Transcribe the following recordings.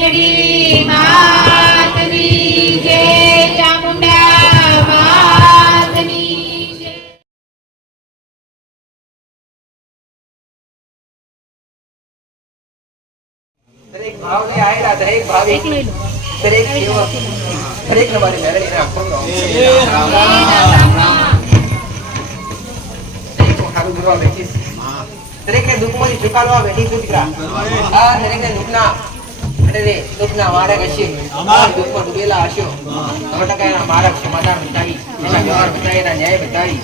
મેલડી માતની જય, ચામુંડા માતની જય. દરેક ભાવને આયેલા દરેક ભાવિક દરેક સેવક દરેક તમારી મેલડીને આપવાનો સારું કરવા બેઠી દરેકને દુઃખમાંથી છુપાડવા બેઠી દીકરા આ દરેકને દુઃખના માર્ગ હશે દુઃખમાં ડૂબેલા હશો 100% એના માર્ગ સમાધાન બતાવી એના વ્યવહાર બતાવી એના ન્યાય બતાવી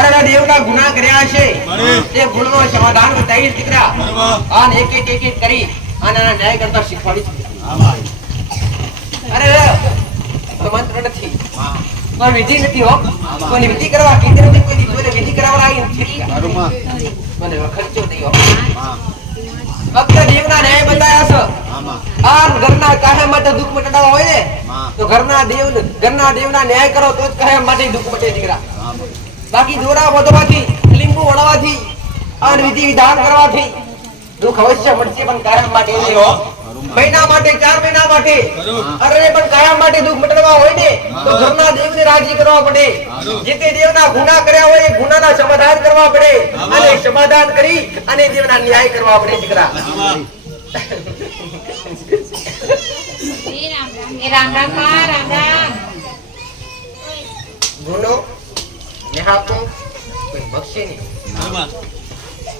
અરે દેવના ગુનાહ કર્યા હશે તે ગુણનો સમાધાન બતાવી દીકરા આ એક એક કરી આના ન્યાય કરતા શીખવાડી અરે તો મંત્ર નથી કોઈ વિધિ નથી હો કોઈ વિધિ કરવા કીધું નથી કોઈ દીકરીને વિધિ કરાવવા આવી નથી મને ખર્ચો નહીં હો ફક્ત દેવના ન્યાય બતાયા છે આ ઘરના કાયમ માટે દુઃખ મટાડવા હોય ને તો ઘરના દેવના ન્યાય કરો તો જ કાયમ માટે દુઃખ મટે દીકરા બાકી દોરા વધવાથી લીંબુ વળવાથી આ વિધિ વિધાન કરવાથી દુઃખ અવશ્ય મળશે પણ કાયમ માટે નહીં હો મહિના માટે 4 મહિના માટે અરે પણ કાયમ માટે દુઃખ મટાડવા હોય ને તો ઘરના દેવને રાજી કરવા પડે જે તે દેવના ગુનાહ કર્યા હોય એ ગુનાના સમાધાન કરવા પડે અને સમાધાન કરી અને દેવના ન્યાય કરવા પડે દીકરા રામ રામ રામ રામ. ગુનો નેહાકો કોઈ બક્ષે નહીં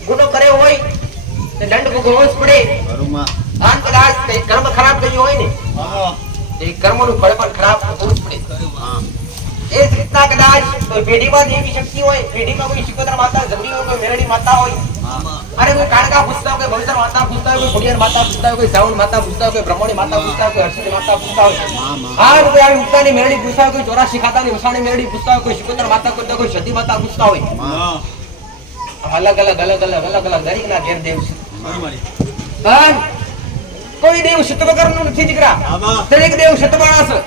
ગુનો કર્યો હોય તો દંડ ભોગવવો જ પડે આન કદાચ કઈ કર્મ ખરાબ કર્યું હોય ને એ કર્મનું ફળ પણ ખરાબ થવું જ પડે એ જ રીતના કદાચ કોઈ પેઢીમાં દેવી શક્તિ હોય પેઢીમાં કોઈ શિકોતર માતા જમણી હોય કોઈ મેરડી માતા હોય અરે કોઈ કાણકા પૂછતા હોય કોઈ બહુચર માતા પૂછતા હોય કોઈ ખોડિયાર માતા પૂછતા હોય કોઈ સાવણ માતા પૂછતા હોય કોઈ બ્રહ્મણી માતા પૂછતા હોય કોઈ હર્ષિની માતા પૂછતા હોય હા કોઈ આવી ઉક્તાની મેરડી પૂછતા હોય કોઈ 84 ખાતાની વસાણી મેરડી પૂછતા હોય કોઈ શિકોતર માતા પૂછતા હોય કોઈ સતી માતા પૂછતા હોય અલગ અલગ દરેકના ઘેર દેવ છે પણ કોઈ દેવ સતવકરનું નથી દીકરા દરેક દેવ સતવાળા છે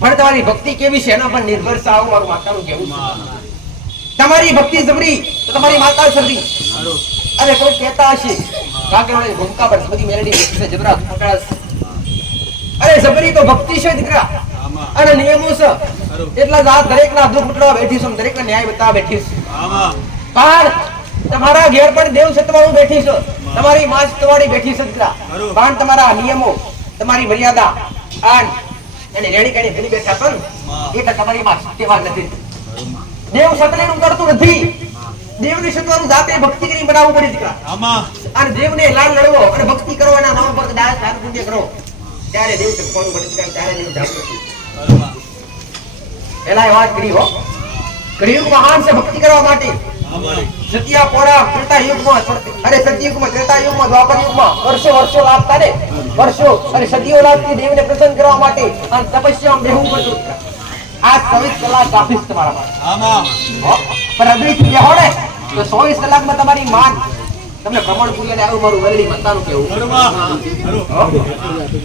પણ તમારી ભક્તિ કેવી છે એના પર નિર્ભર છે આવું મારું માતાનું કહેવું છે તમારી ભક્તિ જબરી તો તમારી માતા સબરી અરે કોઈ કહેતા હશે કાકરોને ભૂમકા પર બધી મેલડી છે જબરા ફટાસ અરે જબરી તો ભક્તિ છે દીકરા અને નિયમો છે એટલા જ આ દરેકના દુઃખ મટાડવા બેઠી છું દરેકના ન્યાય બતાવવા બેઠી છું પણ તમારા ઘેર પણ દેવ સતવાળું બેઠી છે તમારી માં સતવાળી બેઠી છે દીકરા પણ તમારા નિયમો તમારી મર્યાદા અને રેડી કરી ભેલી બેઠા છો એટલે તમારી માં સત્યવાન નથી દેવ સતલેનું કરતું નથી દેવની સતવાનું જાતે ભક્તિ કરી બનાવવું પડે દીકરા અને દેવને લાલ લડવો અને ભક્તિ કરો એના નામ પર દાન પુણ્ય કરો ત્યારે દેવ સતવાનું પડે દીકરા ત્યારે દેવ જાગૃત એલા વાત કરી હો કળિયુગ મહાન છે ભક્તિ કરવા માટે સત્યા પોરા ત્રેતા યુગમાં અરે સતયુગમાં ત્રેતા યુગમાં દ્વાપર યુગમાં વર્ષો લાગતા ને વર્ષો અરે સદીઓ લાગતી દેવને પ્રસન્ન કરવા માટે અને તપસ્યામાં બેહવું પડતું આ 24 કલાક કાફી તમારા માટે પણ હૃદયથી બેહો ને તો 24 કલાકમાં તમારી માન તમને પ્રમાણ પૂરીને આવ્યું મારું વરડી માતાનું કેવું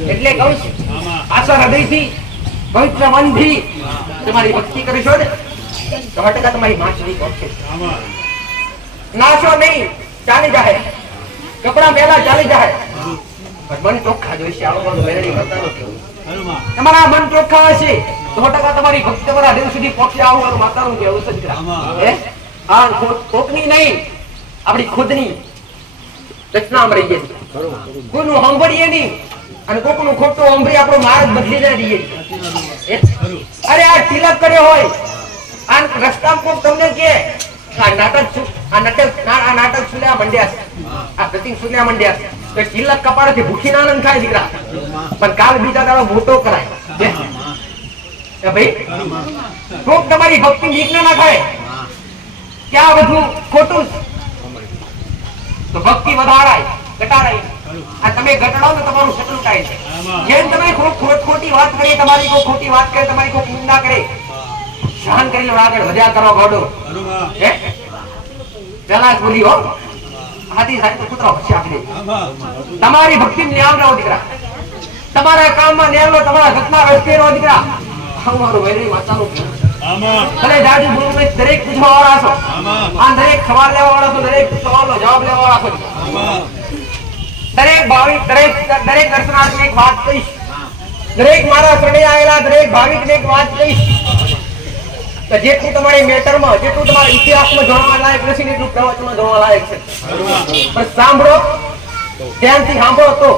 એટલે કહું છું આશા હૃદયથી પવિત્ર મનથી તમારી ભક્તિ કરીશો ને 100% તમારી માં સુધી પહોંચશે નાશો નહીં ચાલી જાય કપડા મેલા ચાલી જાય પણ મન ચોખ્ખા જોઈશે આવું મારું વરડી માતાનું કેવું તમારા મન ચોખ્ખા હશે 100% તમારી ભક્તિ તમારા દિલ સુધી પહોંચશે આવું મારું માતાનું કેવું છે દીકરા આ કોકની નહીં આપણી ખુદની રચનામાં રહી ગઈ કોઈનું સાંભળીએ નહીં અને કોકનું ખોટું સાંભળી આપણો માર્ગ બદલી ના દઈએ અરે આ તિલક કર્યો હોય આ રસ્તા કોક તમને કે આ નાટક સુલ્યા મંડ્યા આ પ્રતિક સુલ્યા મંડ્યા તો તિલક કપાળથી ભૂખી ના આનંદ થાય દીકરા પણ કાલ બીજા દાડો મોટો કરાય ભાઈ કોક તમારી ભક્તિ વિઘ્ન ના થાય ક્યાં બધું ખોટું તો ભક્તિ વધારાય ઘટાડાય આ તમે ઘટાડો તો તમારું સકલું થાય છે જેમ તમે ખોટી વાત કરી તમારી કોઈ ખોટી વાત કરે તમારી કોઈ નિંદા કરે સહન કરી લો આગળ વધ્યા કરો ગોડો પેલા જ બોલી હો હાથી સાહેબ તો કૂતરો હશે આપણે તમારી ભક્તિ ન્યામ રહો દીકરા તમારા કામમાં ન્યામ રહો તમારા ઘટના રસ્તે રહો દીકરા અમારું વૈરી માતાનું ભલે દાદી બોલું દરેક પૂછવા વાળા છો આ દરેક સવાલ લેવા વાળા છો દરેક સવાલનો જવાબ લેવા વાળા છો દરેક ભાવિક દરેક દર્શનાર્થીને એક વાત કહીશ, દરેક મારા શરણે આવેલા દરેક ભાવિકને એક વાત કહીશ કે જેટલું તમારી મેટરમાં, જેટલું તમારા ઇતિહાસમાં જાણવા લાયક નથી એટલું પ્રવચનમાં જાણવા લાયક છે. પણ સાંભળો, ધ્યાનથી સાંભળો તો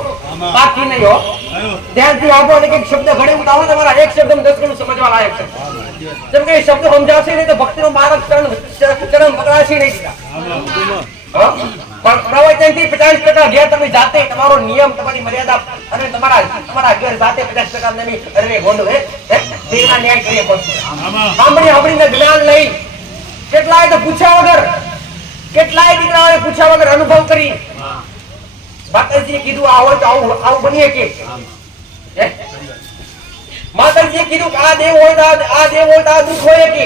બાકી નહીં હો. ધ્યાનથી સાંભળો અને કંઈક શબ્દ ઘણી ઉતાવળ તમારા એક શબ્દ 10 ગણું સમજવા લાયક છે. જેમ કે શબ્દ સમજાશે નહીં તો ભક્તિનો માર્ગ ચરણ પકડાશે નહીં. પણ પ્રવચનથી 50% ઘેર તમે જાતે તમારો નિયમ, તમારી મર્યાદા અને તમારા ઘેર જાતે 50% નમી અરે ગોંડવે દેવના ન્યાય કરીએ પડશે. સાંભળીને જ્ઞાન લઈ કેટલાય તો પૂછ્યા વગર, કેટલાય દીકરાઓએ પૂછ્યા વગર અનુભવ કરી માતાજીએ કીધું આ હોય તો આવું બનીએ કે માતાજીએ કીધું કે આ દેવ હોય તો આ દુઃખ હોય કે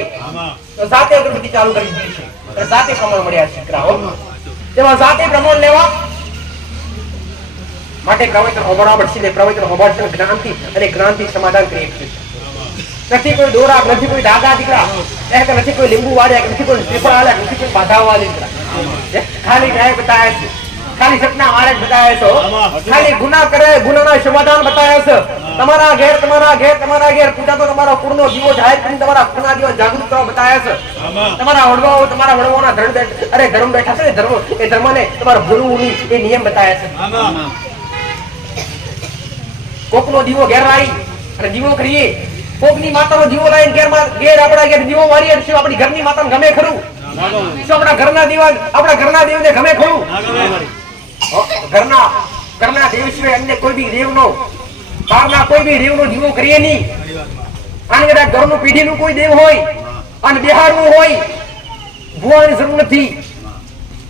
તો જાતે અગરબત્તી ચાલુ કરી દીધી છે. જાતે પ્રમાણ મળ્યા દીકરાઓ, તેમાં જાતે પ્રમાણ લેવા માટે પ્રવચન હોબળવા પડશે ને પ્રવચન હોબળશે જ્ઞાનથી અને જ્ઞાનથી સમાધાન કરી શકીએ. નથી કોઈ દોરા, નથી કોઈ ધાગા દીકરા, નથી કોઈ લીંબુ વાળ્યા, નથી કોઈ શ્રીફળ વાળ્યા, નથી કોઈ બાધા વાળી દીકરા. ખાલી ન્યાય બતાવ્યા છે, ખાલી સપના મારે બતાવ્યા છો, ખાલી ગુના કરે ગુનાના સમાધાન બતાવ્યા છે. તમારા ઘેર પૂજા તો તમારા કુળનો દીવો જાહેર કરીને તમારા કુળના દીવા જાગૃત કરવા બતાવ્યા છે. તમારા વડવાઓના ધર્મ બેઠા છે ને ધર્મ, એ ધર્મને તમારે ભૂલવું નહીં એ નિયમ બતાવ્યા છે. કોકનો દીવો ઘેર લાવી અને દીવો કરીએ, કોકની માતાનો દીવો લાવીને ઘેર આપણા ઘેર દીવો વાળીએ, શું આપણી ઘરની માતાને ગમે ખરું? શું આપણા ઘરના દેવને ગમે ખરું? ઘરના દેવ સિવાય અન્ય કોઈ બી દેવનો, બહારના કોઈ બી દેવનો દીવો કરીએ નહીં. આને કદાચ ઘરનું પેઢીનું કોઈ દેવ હોય અને બિહારનું હોય, ભુવાની જરૂર નથી,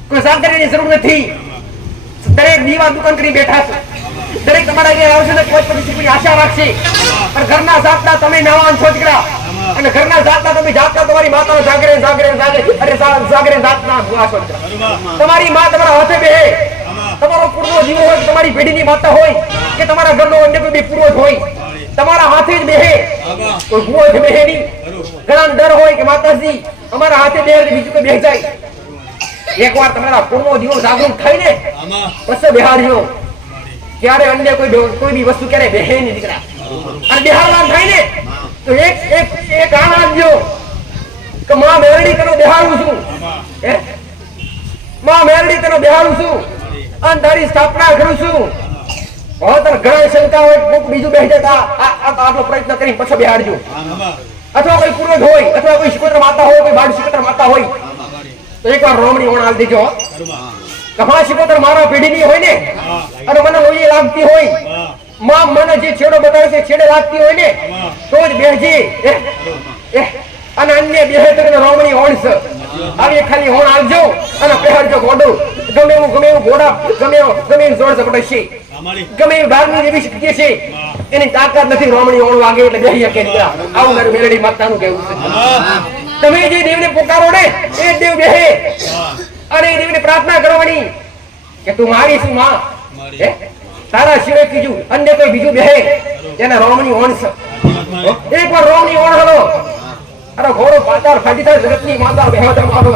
કોઈ સાગરની જરૂર નથી. દરેક દીવા દુકાન કરી બેઠા છે. દરેક તમારા ઘેર આવશે ને કોઈ કોઈ આશા રાખશે. પણ ઘરના જાતના તમે નવાન છો દીકરા, અને ઘરના જાતના તમે જાતના તમારી માતાનો જાગરે જાતના ભુવા છો દીકરા. તમારી માં તમારા હાથે બેહે, તમારો પૂર્વ જીવો હોય, તમારી પેઢીની માતા હોય કે તમારા ઘરનો અન્ય કોઈ પૂર્વજ હોય, તમારા હાથે જ બેહે, કોઈ ભુવો જ બેહે નહીં. ઘણા ડર હોય કે માતાજી અમારા હાથે બેહે બીજું કોઈ બેહી જાય. એકવાર તમારા પૂર્વ જીવો જાગૃત થાય ને પછી બેહાડજો. ક્યારે અન્ય કોઈ બી વસ્તુ ક્યારે બેહે નહીં દીકરા. અને બેહાડવા થાય ને તો એક આણ આપજો કે માં મેરડી તને બેહાડું છું, માં મેરડી તને બેહાડું છું અને તારી સ્થાપના કરું છું. ઘણા શંકા હોય કોક બીજું બેસી જતા આટલો પ્રયત્ન કરી પછી બેહાડજો. અથવા કોઈ પૂર્વજ હોય, અથવા કોઈ શિકોત્ર માતા હોય, કોઈ બાળ શિકોત્ર માતા હોય તો એકવાર રોમણી ઓણ આલ દેજો. કફા શિકોત્ર મારા પેઢીની હોય ને અને મને ઓલી લાગતી હોય, માં મને જે છેડો બતાવે છે છેડે લાગતી હોય ને તો જ બેસજે. અને અન્ય બેહે તો રોમણી ઓણ છે આવી ખાલી હોણ આવજો અને પહેરજો ગોડું. ગમે એવું ઘોડા, ગમે એવું જોડ ઝપટશે, ગમે એવી બારની દેવી શક્તિ છે એની તાકાત નથી રોમણી ઓણ વાગે એટલે બેહી શકે દીકરા. આવું મારું મેલડી માતાનું કહેવું છે. તમે જે દેવને પોકારો ને એ દેવ બેહે અને એ દેવને પ્રાર્થના કરવાની કે તું મારી છું માં, તારા સિવાય બીજું અન્ય કોઈ બીજું બેહે એને રોમણી ઓણ છે. એકવાર રોમણી ઓણ હલો અરે ઘોડો પાચાર ફાટી થાય જગતની માતા બેહવા મારો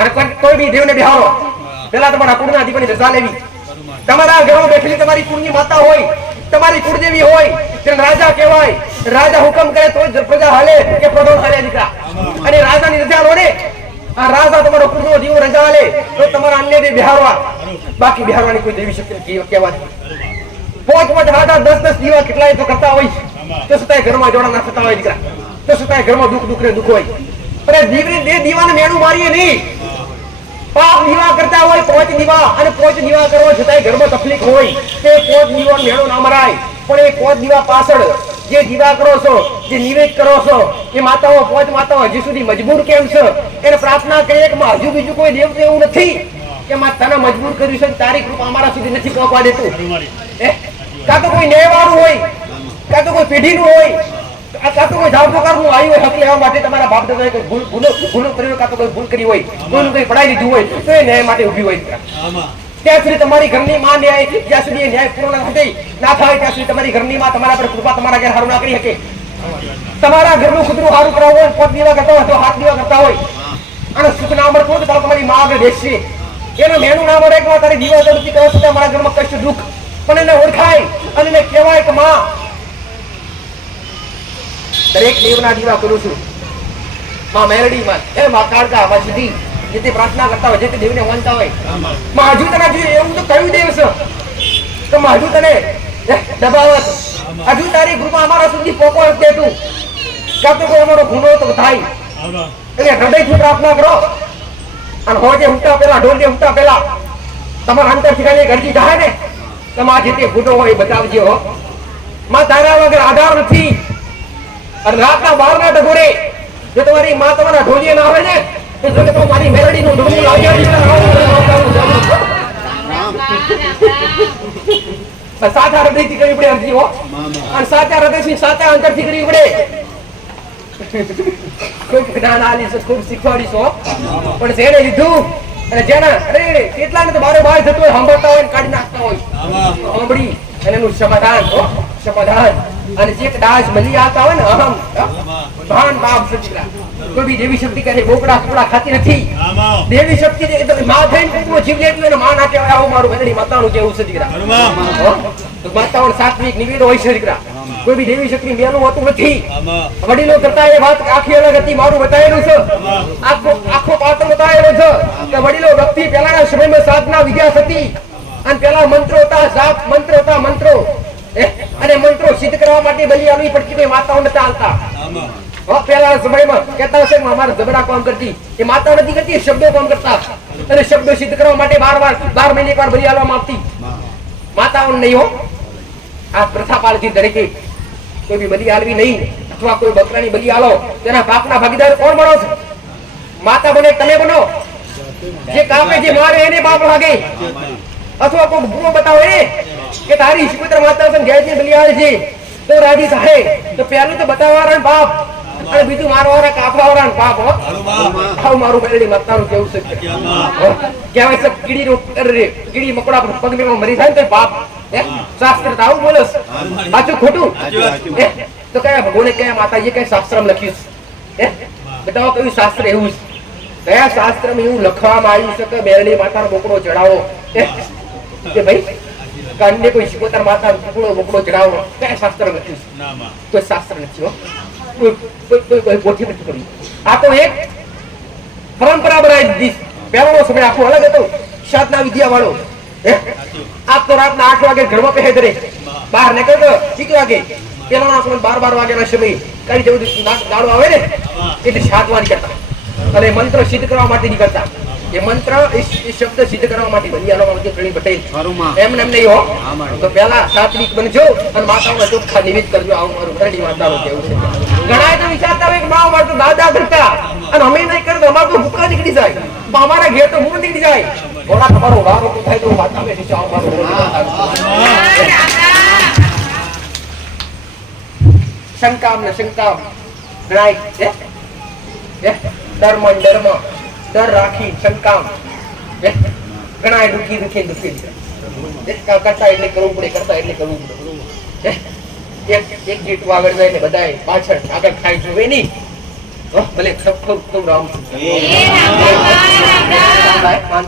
અને કોઈ બી દેવને બેહારો પેલા તમારા કુળના દીપની રજા લેવી. તમારા ઘરમાં બેઠેલી તમારી કુળની માતા હોય, તમારી કુળદેવી હોય, તેને રાજા કહેવાય. રાજા હુકમ કરે તો જ પ્રજા હાલે કે પ્રધાન હાલે દીકરા. અને રાજાની રજા લો ને, આ રાજા તમારો કુળનો દીવો રજા હાલે તો તમારા અન્ય દેવ બેહારવા, બાકી બેહારવાની કોઈ દેવી શક્તિ કહેવાતી. 5 8 10 દીવા કેટલાય તો કરતા હોય તો છતાંય ઘરમાં જોડા ના થતા હોય દીકરા, તો છતાંય ઘરમાં દુઃખ હોય. અરે દીવાને મેણું મારીએ નહીં. 5 દીવા કરતા હોય 5 દીવા અને 5 દીવા કરવા છતાંય ઘરમાં તકલીફ હોય તે 5 દીવાનો મેણું ના મરાય. પણ એ 5 દીવા પાછળ જે દીવા કરો છો, જે નિવેદ કરો છો, એ માતાઓ 5 માતાઓ હજી સુધી મજબૂર કેમ છે એને પ્રાર્થના કરીએ કે હજુ બીજું કોઈ દેવ તો એવું નથી કે માતાને મજબૂર કર્યું છે, તારી કૃપા અમારા સુધી નથી પહોંચવા દેતું. કાં તો કોઈ ન્યાયવાળું હોય, કાં તો કોઈ પેઢીનું હોય, કાં તો કોઈ જાવકારનું આવ્યું હોય હક લેવા માટે તમારા બાપ દાદાએ કોઈ ભૂલ કરી હોય, કાં તો કોઈ ભૂલ કરી હોય, કોઈનું કંઈ પડાવી દીધું હોય તો એ ન્યાય માટે ઊભી હોય. ત્યાં સુધી તમારી ઘરની માં ન્યાય, જ્યાં સુધી ન્યાય પૂર્ણ ના થાય ત્યાં સુધી તમારી ઘરની માં તમારા પર કૃપા તમારા ઘેર હારું ના કરી શકે. તમારા ઘરનું કૂતરું હારું કરાવવું હોય 5 દીવા કરતા હોય તો 7 દીવા કરતા હોય અને સુખ ના મળતું હોય તો તમારી માં આગળ બેસશે. એનું મેનું ના મળે કે તારી દીવા જડતી કહો છો મારા ઘરમાં કશું દુઃખ, પણ એને ઓળખાય અને એને કહેવાય કે માં. દરેક દેવના દીવા કરું છું. માં મેરડી માં, એ માં કાળકા, માં સિદ્ધિ, જે તે પ્રાર્થના કરતા હોય, જે તે દેવને માનતા હોય. માં હજુ તને જોઈએ એવું તો કયું દેવ છે તો માં હજુ તને દબાવત, હજુ તારી કૃપા અમારા સુધી પોકો દે તું. કાં તો કોઈ અમારો ગુનો તો થાય એટલે હૃદયથી પ્રાર્થના કરો. અને હોજે ઉઠતા પેલા, ઢોલજે ઉઠતા પેલા તમારા અંતરથી ખાલી ગરજી જાય ને તમારા જે તે ગુનો હોય બતાવજો હો. માં તારા વગર આધાર નથી. અને રાતના 12 ના ડગોરે જો તમારી માં તમારા ઢોલીએ ના આવે ને તો જો મારી મેલડી નું ઢોલું લાવી સાચા હૃદયથી કરવી પડે અરજી હો. અને સાચા હૃદયથી સાચા અંતરથી કરવી પડે. ખૂબ જ્ઞાન આલીશ, ખૂબ શીખવાડીશ હો. પણ જેને લીધું અને જેના અરે કેટલાને તો બારે બાર જતો હોય, સાંભળતા હોય, કાઢી નાખતા હોય, સાંભળી અને એનું સમાધાન હો, સમાધાન. અને જે દાસ બલી આવતા હોય ને અહમ ભાન બાપ સચરા કોઈ બી દેવી શક્તિ કરે બોકડા કપડા ખાતી નથી. દેવી શક્તિ માં થઈને કોઈ જીવ લેતી હોય ને માં ના કહેવાય આવું મારું મેલડી માતાનું કેવું છે દીકરા. માતાઓ સાત્વિક નિવેદો હોય છે દીકરા. કોઈ બી દેવી શક્તિ બેનું હોતું નથી. વડીલો કરતા એ વાત આખી અલગ હતી. મારું બતાવેલું છે, આખો પાત્ર બતાવેલો છે કે વડીલો વ્યક્તિ પહેલાના સમયમાં સાધના વિદ્યા હતી અને પેલા મંત્રો હતા, જાપ મંત્રો હતા, મંત્રો અને મંત્રો સિદ્ધ કરવા માટે બલી આવવી પડતી કોઈ માતાઓ નતા હાલતા. પહેલાના સમયમાં કહેતા હશે અમારા ઝઘડા કામ કરતી એ માતા નથી કરતી, શબ્દો કામ કરતા અને શબ્દો સિદ્ધ કરવા માટે 12 મહિને એકવાર બલી આવવામાં આવતી. માતાઓ નહીં હો. આ પ્રથા પાળતી દરેકે કોઈ બી બલી આલવી નહીં અથવા કોઈ બકરાની બલી આલો તેના પાપના ભાગીદાર કોણ બનો છો? માતા બને તમે બનો. જે કાપે જે મારે એને પાપ લાગે. અથવા કોઈ ગુનો બતાવો એ કે તારી સુપુત્ર માતા છે જયજી બલી આવે છે તો રાજી થાય તો પહેલું તો બતાવવાના પાપ અને બીજું મારવાના કાપવાવાના પાપ હો. આવ મારું મેલડી માતાનું કેવું છે કહેવાય છે કીડી મકોડા પગમાં મરી જાય તો પાપ. શાસ્ત્ર તો આવું બોલો સાચું ખોટું તો કયા ભગવાને કયા માતાજી કયા શાસ્ત્રમાં લખ્યું છે બતાવો કયું શાસ્ત્ર એવું છે? કયા શાસ્ત્રમાં એવું લખવામાં આવ્યું છે કે મેલડી માતાનો બોકડો ચડાવો કે ભાઈ કાનને કોઈ શિકોતર માતા બોકડો ચડાવો? કયા શાસ્ત્રમાં લખ્યું છે? કોઈ શાસ્ત્ર નથી હો. કોઈ ગોઠી નથી કરી. આ તો એક પરંપરા બનાવી દીધી. પહેલાનો સમય આખો અલગ હતો, સાધના વિદ્યા વાળો. આપ તો રાતના 8 વાગે ઘરમાં પહેરે કરે, બહાર નીકળતો 1 વાગે. પેલાના સમય 12 વાગ્યાના સમય કઈ જેવું દાડો આવે ને એટલે 7 વાગે કરતા અને મંત્ર સિદ્ધ કરવા માટે નીકળતા. એ મંત્ર એ શબ્દ સિદ્ધ કરવા માટે બલિયાનો ઘણી પટેલ એમ નહીં હો. તો પેલા સાત્વિક બનજો અને માતાઓને ચોખ્ખા નિવેદ કરજો. આવું મારું ઘરડી માતાનું કેવું છે. ઘણા તો વિચારતા હોય કે માં અમારે તો દાદા કરતા અને અમે નહીં કરતા અમારે તો ભૂકા નીકળી જાય, અમારા ઘેર તો હું નીકળી જાય. ઘોડા તમારો વારો થાય તો માતા બેસી જાઓ મારું શંકામ ને શંકામ ગણાય ડર રાખી શંકામ ગણાય દુખી કરતા એટલે કરવું પડે, કરતા એટલે કરવું પડે. એક ગીટ આગળ જાય ને બધાય પાછળ આગળ ખાઈ જોવે નહીં ભલે રામ